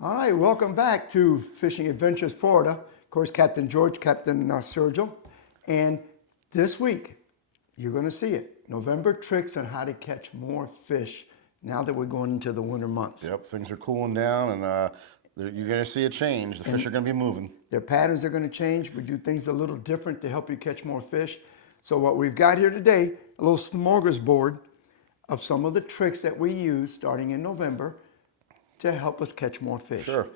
All right, welcome back to Fishing Adventures Florida. Of course, Captain George, Captain Sergio. And this week, you're going to see it. November tricks on how to catch more fish now that we're going into the winter months. Yep, things are cooling down and you're going to see a change. The fish are going to be moving. Their patterns are going to change. We do things a little different to help you catch more fish. So what we've got here today, a little smorgasbord of some of the tricks that we use starting in November to help us catch more fish. Sure.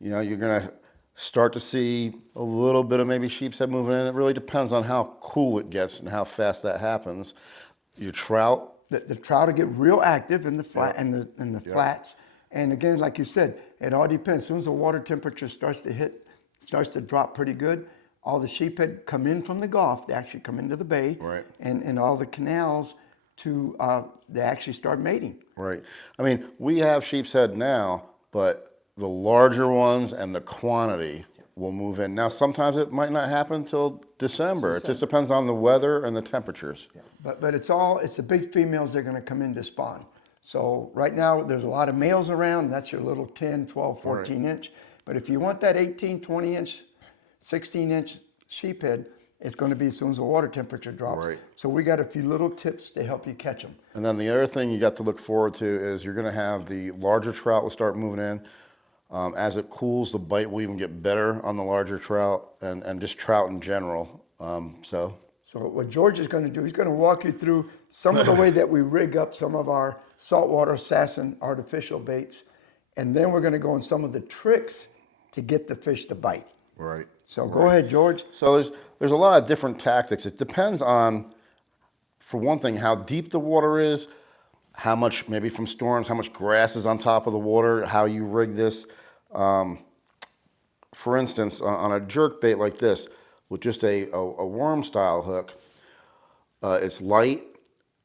You know, you're going to start to see a little bit of maybe sheepshead moving in. It really depends on how cool it gets and how fast that happens. Your trout. The trout will get real active in the flat and the flats. And again, like you said, it all depends. As soon as the water temperature starts to drop pretty good, all the sheephead come in from the Gulf. They actually come into the bay, Right. and all the canals to they actually start mating. Right. I mean, we have sheepshead now, but the larger ones and the quantity will move in. Now, sometimes it might not happen until December. It just depends on the weather and the temperatures. Yeah. But it's the big females that are going to come in to spawn. So right now, there's a lot of males around. That's your little 10, 12, 14 inch. But if you want that 18, 20 inch, 16 inch sheephead, it's going to be as soon as the water temperature drops. Right. So we got a few little tips to help you catch them. And then the other thing you got to look forward to is you're going to have the larger trout will start moving in. As it cools, the bite will even get better on the larger trout and just trout in general. So what George is going to do, he's going to walk you through some of the way that we rig up some of our Saltwater Assassin artificial baits. And then we're going to go on some of the tricks to get the fish to bite. Right. So go ahead, George. So there's a lot of different tactics. It depends on, for one thing, how deep the water is, how much, maybe from storms, how much grass is on top of the water, how you rig this. For instance, on a jerk bait like this, with just a worm style hook, it's light.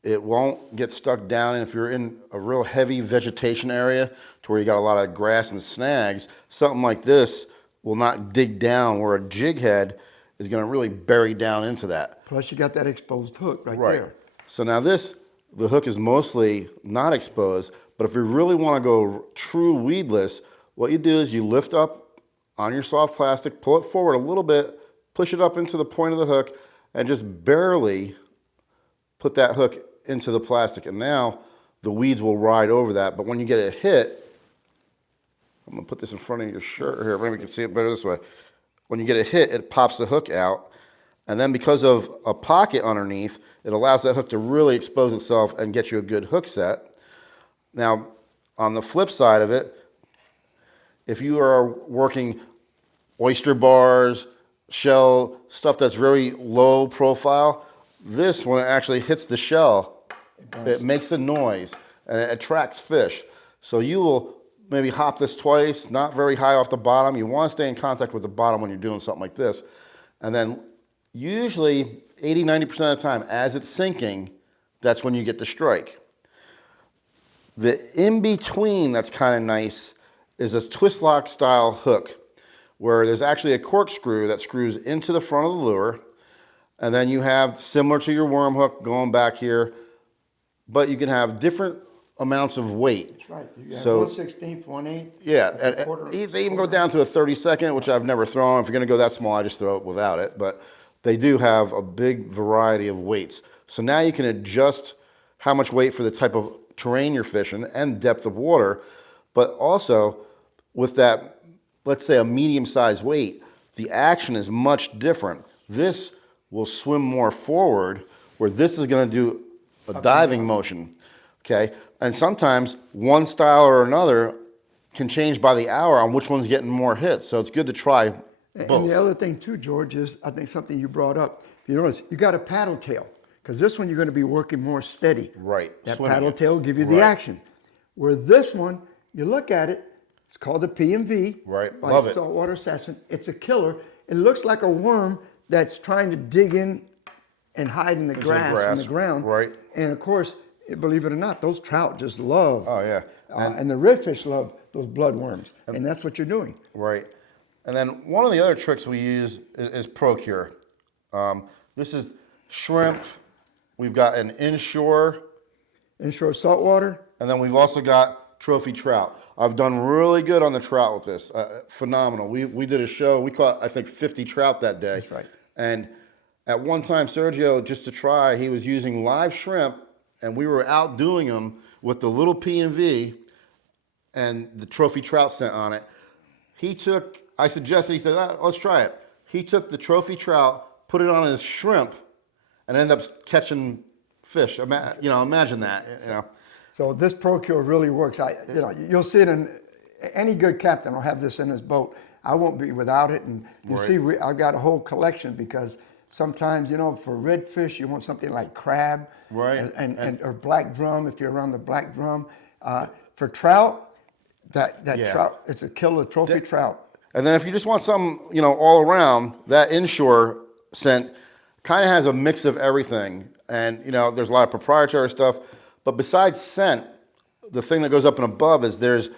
It won't get stuck down. And if you're in a real heavy vegetation area to where you got a lot of grass and snags, something like this will not dig down, where a jig head is going to really bury down into that. Plus you got that exposed hook right there. So now the hook is mostly not exposed, but if you really want to go true weedless, what you do is you lift up on your soft plastic, pull it forward a little bit, push it up into the point of the hook, and just barely put that hook into the plastic. And now the weeds will ride over that. But when you get a hit, I'm gonna put this in front of your shirt here, maybe you can see it better this way. When you get a hit, it pops the hook out. And then because of a pocket underneath, it allows that hook to really expose itself and get you a good hook set. Now, on the flip side of it, if you are working oyster bars, shell, stuff that's very low profile, this, when it actually hits the shell, it makes a noise and it attracts fish. So you will maybe hop this twice, not very high off the bottom. You want to stay in contact with the bottom when you're doing something like this. And then usually 80, 90% of the time, as it's sinking, that's when you get the strike. The in-between that's kind of nice is a twist lock style hook, where there's actually a corkscrew that screws into the front of the lure. And then you have, similar to your worm hook, going back here, but you can have different amounts of weight. That's right. You have So 1/16, 1/8. yeah, and they even go down to a 32nd, which I've never thrown. If you're going to go that small, I just throw it without it. But they do have a big variety of weights. So now you can adjust how much weight for the type of terrain you're fishing and depth of water. But also with that, let's say a medium-sized weight, the action is much different. This will swim more forward, where this is going to do a diving motion. Okay, and sometimes one style or another can change by the hour on which one's getting more hits. So it's good to try both. And the other thing too, George, is I think something you brought up. If you notice, you got a paddle tail, because this one you're going to be working more steady. Right. That Swimming paddle it. tail will give you the action. Where this one, you look at it, it's called the P&V. Right. By Love it. Saltwater Assassin. It's a killer. It looks like a worm that's trying to dig in and hide in the grass and the ground. Right. And of course, believe it or not, those trout just love. Oh, yeah. And the redfish love those bloodworms. And that's what you're doing. Right. And then one of the other tricks we use is Procure. This is shrimp. We've got an inshore Inshore saltwater. And then we've also got trophy trout. I've done really good on the trout with this. Phenomenal. We did a show. We caught, I think, 50 trout that day. That's right. And at one time, Sergio, just to try, he was using live shrimp, and we were outdoing him with the little P&V and the trophy trout scent on it. I suggested, he said, let's try it. He took the trophy trout, put it on his shrimp, and ended up catching fish. Imagine that. So this Pro Cure really works. You'll see it in any good captain will have this in his boat. I won't be without it. And you see, I've got a whole collection because sometimes, for redfish, you want something like crab, right? And or black drum if you're around the black drum. For trout, that trout, it's a killer trophy trout. And then if you just want something, all around, that inshore scent kind of has a mix of everything. And, there's a lot of proprietary stuff. But besides scent, the thing that goes up and above is there's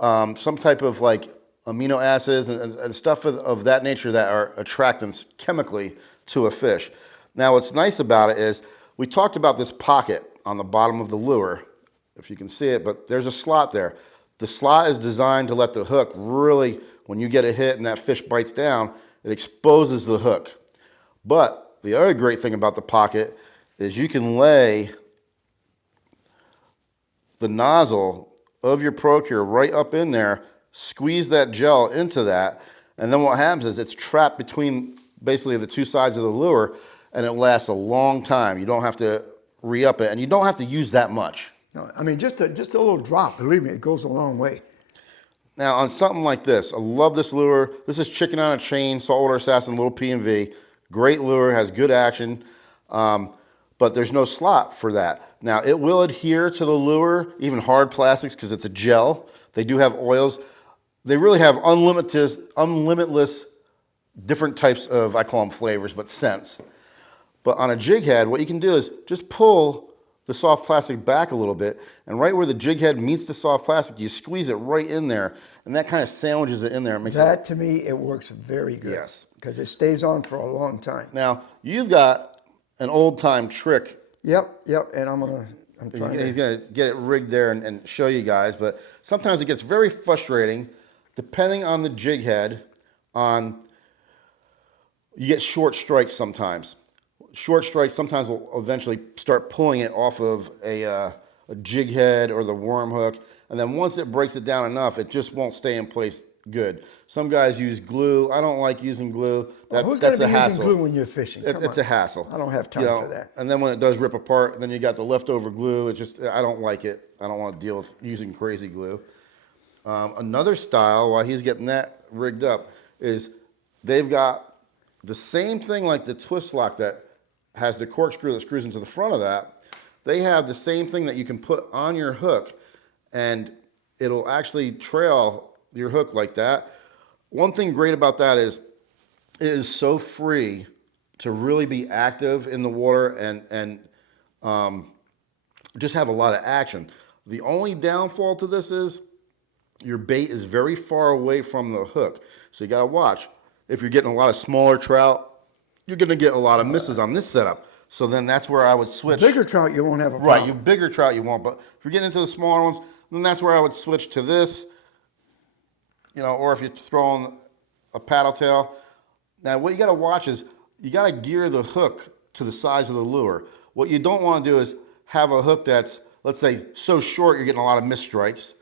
some type of like amino acids and stuff of that nature that are attractants chemically to a fish. Now, what's nice about it is we talked about this pocket on the bottom of the lure, if you can see it, but there's a slot there. The slot is designed to let the hook really, when you get a hit and that fish bites down, it exposes the hook. But the other great thing about the pocket is you can lay the nozzle of your Pro Cure right up in there, squeeze that gel into that, and then what happens is it's trapped between basically the two sides of the lure, and it lasts a long time. You don't have to re-up it, and you don't have to use that much. No, I mean, just a little drop, believe me, it goes a long way. Now, on something like this, I love this lure. This is Chicken on a Chain, Saltwater Assassin, little P&V. Great lure, has good action, but there's no slot for that. Now, it will adhere to the lure, even hard plastics, because it's a gel. They do have oils. They really have unlimitless different types of, I call them flavors, but scents. But on a jig head, what you can do is just pull the soft plastic back a little bit, and right where the jig head meets the soft plastic, you squeeze it right in there, and that kind of sandwiches it in there. It makes that, to me, it works very good. Yes. Because it stays on for a long time. Now, you've got an old-time trick. Yep, and He's gonna get it rigged there and show you guys, but sometimes it gets very frustrating, depending on the jig head, you get short strikes sometimes. Short strikes sometimes will eventually start pulling it off of a jig head or the worm hook, and then once it breaks it down enough, it just won't stay in place good. Some guys use glue. I don't like using glue. Who's That's gonna a be hassle. using glue when you're fishing? It's a hassle. I don't have time for that. And then when it does rip apart, then you got the leftover glue. I don't like it. I don't want to deal with using crazy glue. Another style, while he's getting that rigged up, is they've got the same thing like the twist lock that has the corkscrew that screws into the front of that. They have the same thing that you can put on your hook, and it'll actually trail your hook like that. One thing great about that is it is so free to really be active in the water and just have a lot of action. The only downfall to this is your bait is very far away from the hook. So you gotta watch. If you're getting a lot of smaller trout, you're gonna get a lot of misses on this setup. So then that's where I would switch. Bigger trout, you won't have a problem. Right, you bigger trout you won't, but if you're getting into the smaller ones, then that's where I would switch to this. Or if you're throwing a paddle tail. Now, what you got to watch is you got to gear the hook to the size of the lure. What you don't want to do is have a hook that's, let's say, so short you're getting a lot of missed strikes.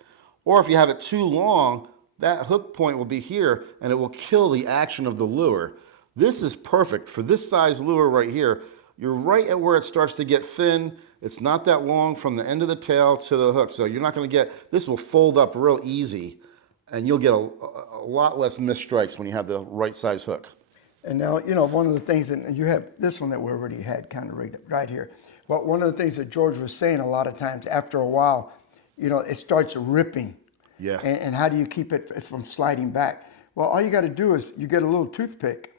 Or if you have it too long, that hook point will be here and it will kill the action of the lure. This is perfect for this size lure right here. You're right at where it starts to get thin. It's not that long from the end of the tail to the hook. So you're not going to get, this will fold up real easy. And you'll get a lot less missed strikes when you have the right size hook. And now, one of the things, and you have this one that we already had kind of rigged up right here. But one of the things that George was saying a lot of times, after a while, it starts ripping. Yeah. And how do you keep it from sliding back? Well, all you got to do is you get a little toothpick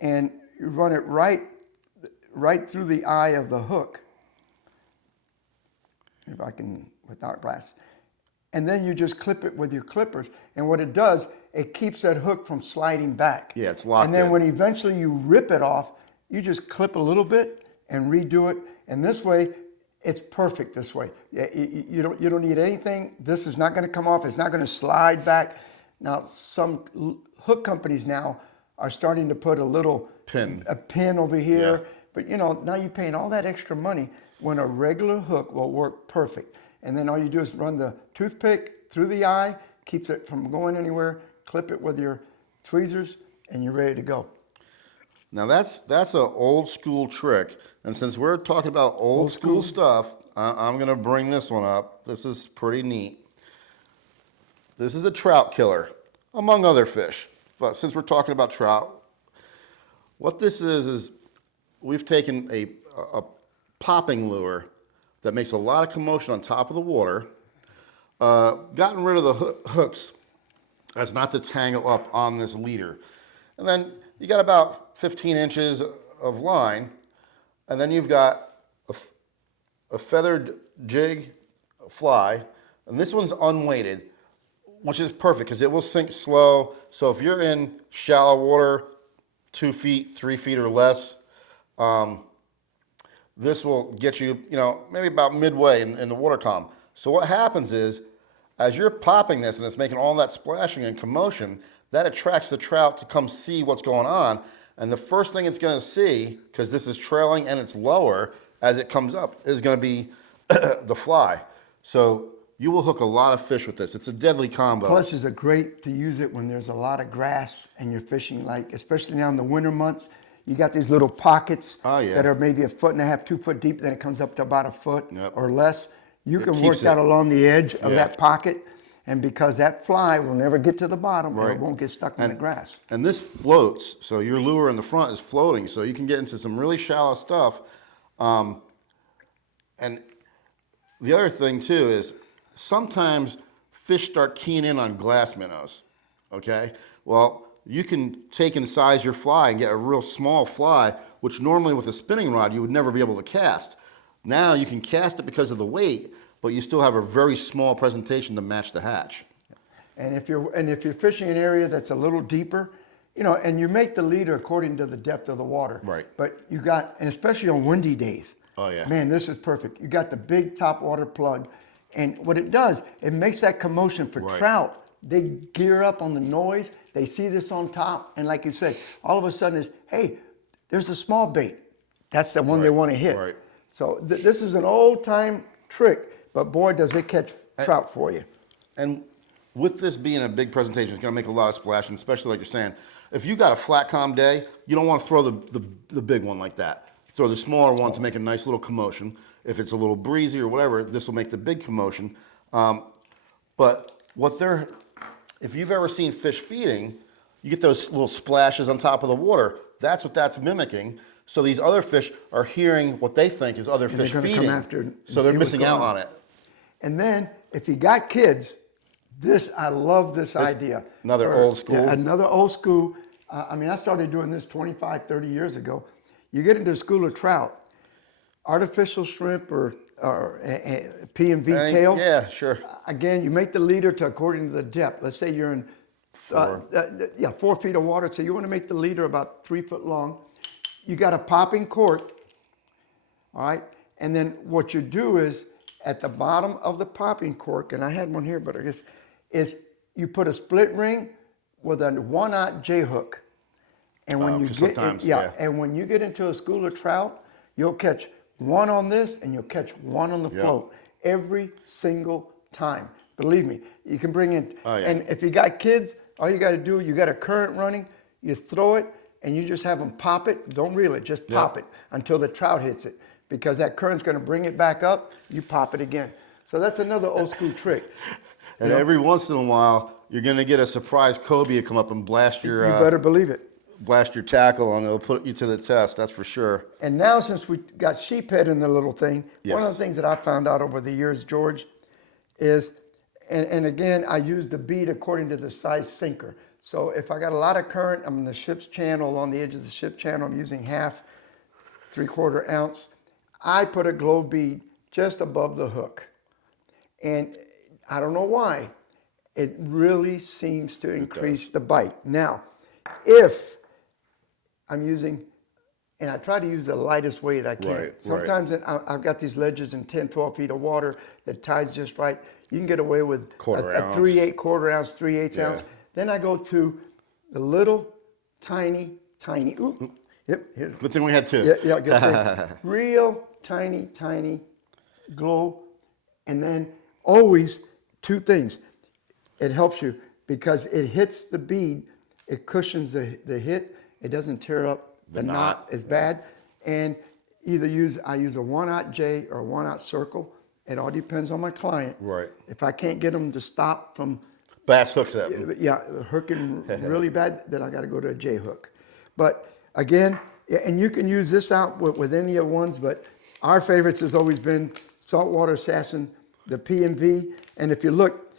and you run it right through the eye of the hook. If I can, without glass. And then you just clip it with your clippers. And what it does, it keeps that hook from sliding back. Yeah, it's locked And then in. when eventually you rip it off, you just clip a little bit and redo it. And this way, It's perfect this way. Yeah, you don't need anything. This is not going to come off. It's not going to slide back. Now, some hook companies now are starting to put a pin over here. Yeah. But now you're paying all that extra money when a regular hook will work perfect. And then all you do is run the toothpick through the eye, keeps it from going anywhere, clip it with your tweezers, and you're ready to go. Now that's an old school trick, and since we're talking about old school stuff, I'm gonna bring this one up. This is pretty neat. This is a trout killer, among other fish. But since we're talking about trout, what this is we've taken a popping lure that makes a lot of commotion on top of the water, gotten rid of the hooks as not to tangle up on this leader, and then you got about 15 inches of line, and then you've got a feathered jig fly, and this one's unweighted, which is perfect because it will sink slow. So if you're in shallow water, 2 feet, 3 feet or less, this will get you, maybe about midway in the water column. So what happens is, as you're popping this and it's making all that splashing and commotion, that attracts the trout to come see what's going on. And the first thing it's going to see, because this is trailing and it's lower as it comes up, is going to be the fly. So you will hook a lot of fish with this. It's a deadly combo. Plus, it's great to use it when there's a lot of grass and you're fishing, especially now in the winter months. You got these little pockets that are maybe 1.5 feet, 2 foot deep, then it comes up to about 1 foot or less. You can work that along the edge of that pocket, and because that fly will never get to the bottom, or it won't get stuck in the grass. And this floats, so your lure in the front is floating, so you can get into some really shallow stuff. And the other thing too is sometimes fish start keying in on glass minnows, okay? Well, you can take and size your fly and get a real small fly, which normally with a spinning rod you would never be able to cast. Now you can cast it because of the weight, but you still have a very small presentation to match the hatch. And if you're fishing an area that's a little deeper, and you make the leader according to the depth of the water. Right. But and especially on windy days. Oh yeah. Man, this is perfect. You got the big top water plug, and what it does, it makes that commotion for trout. They gear up on the noise. They see this on top, and like you said, all of a sudden it's, hey, there's a small bait. That's the one they want to hit. Right. So this is an old-time trick, but boy, does it catch trout for you. And with this being a big presentation, it's going to make a lot of splashing, especially like you're saying. If you got a flat calm day, you don't want to throw the big one like that. Throw the smaller one to make a nice little commotion. If it's a little breezy or whatever, this will make the big commotion. But if you've ever seen fish feeding, you get those little splashes on top of the water. That's what that's mimicking. So these other fish are hearing what they think is other fish feeding. So they're missing out on it. And then if you got kids, I love this idea. Another old school. Yeah, another old school. I started doing this 25, 30 years ago. You get into a school of trout, artificial shrimp or P&V tail. Yeah, sure. Again, you make the leader according to the depth. Let's say you're in 4 feet of water, so you want to make the leader about 3 foot long. You got a popping cork, all right? And then what you do is at the bottom of the popping cork, and I had one here, but I guess, is you put a split ring with a 1/0 J hook. And when and when you get into a school of trout, you'll catch one on this and you'll catch one on the float every single time. Believe me, you can bring in, and if you got kids, all you got to do, you got a current running, you throw it, and you just have them pop it. Don't reel it, just pop it until the trout hits it, because that current's going to bring it back up. You pop it again. So that's another old school trick. And every once in a while, you're going to get a surprise cobia come up and blast your. You better believe it. Blast your tackle, and it'll put you to the test. That's for sure. And now, since we got sheephead in the little thing, one of the things that I found out over the years, George, is, and again, I use the bead according to the size sinker. So if I got a lot of current, I'm in the ship's channel, on the edge of the ship channel, I'm using 1/2, 3/4 ounce. I put a glow bead just above the hook. And I don't know why, it really seems to increase the bite. Now, if I'm using and I try to use the lightest weight I can. Right. Sometimes I've got these ledges in 10, 12 feet of water that tides just right. You can get away with a 3/8 quarter ounce, 3/8 ounce. Then I go to the little tiny, ooh, yep, here. Good thing we had two. Yeah, good thing. Real tiny glow. And then always two things. It helps you because it hits the bead, it cushions the hit, it doesn't tear up the knot as bad. And I use a 1/0 J or a 1/0 circle. It all depends on my client. Right. If I can't get them to stop from Bass hooks up. hooking really bad, then I got to go to a J hook. But again, and you can use this out with any of the ones, but our favorites has always been Saltwater Assassin, the P&V, and if you look,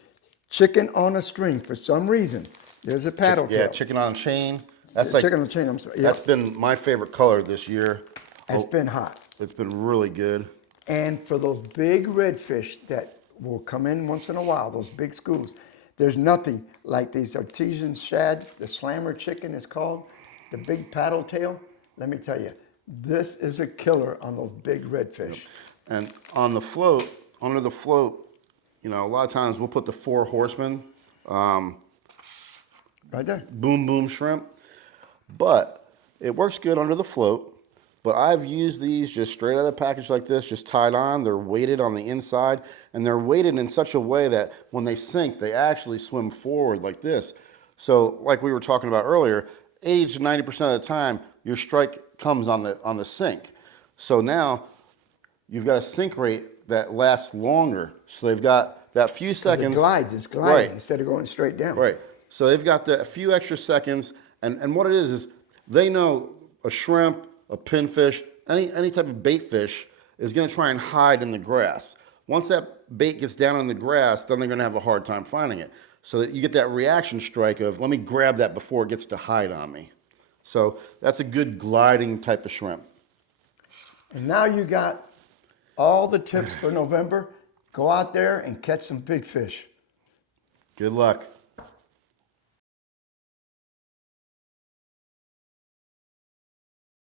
chicken on a string for some reason. There's a paddle tail. Yeah, chicken on a chain. That's like chicken on a chain. I'm sorry. That's been my favorite color this year. It's been hot. It's been really good. And for those big redfish that will come in once in a while, those big schools, there's nothing like these artesian shad, the slammer chicken is called, the big paddle tail. Let me tell you, this is a killer on those big redfish. And on the float, under the float, a lot of times we'll put the 4 horsemen, Right there. boom boom shrimp, but it works good under the float. But I've used these just straight out of the package like this, just tied on. They're weighted on the inside, and they're weighted in such a way that when they sink, they actually swim forward like this. So like we were talking about earlier, 80 to 90% of the time, your strike comes on the sink. So now you've got a sink rate that lasts longer. So they've got that few seconds. It's gliding instead of going straight down. Right. So they've got a few extra seconds, and what it is they know a shrimp, a pinfish, any type of bait fish is going to try and hide in the grass. Once that bait gets down in the grass, then they're going to have a hard time finding it. So that you get that reaction strike of, let me grab that before it gets to hide on me. So that's a good gliding type of shrimp. And now you got all the tips for November. Go out there and catch some big fish. Good luck.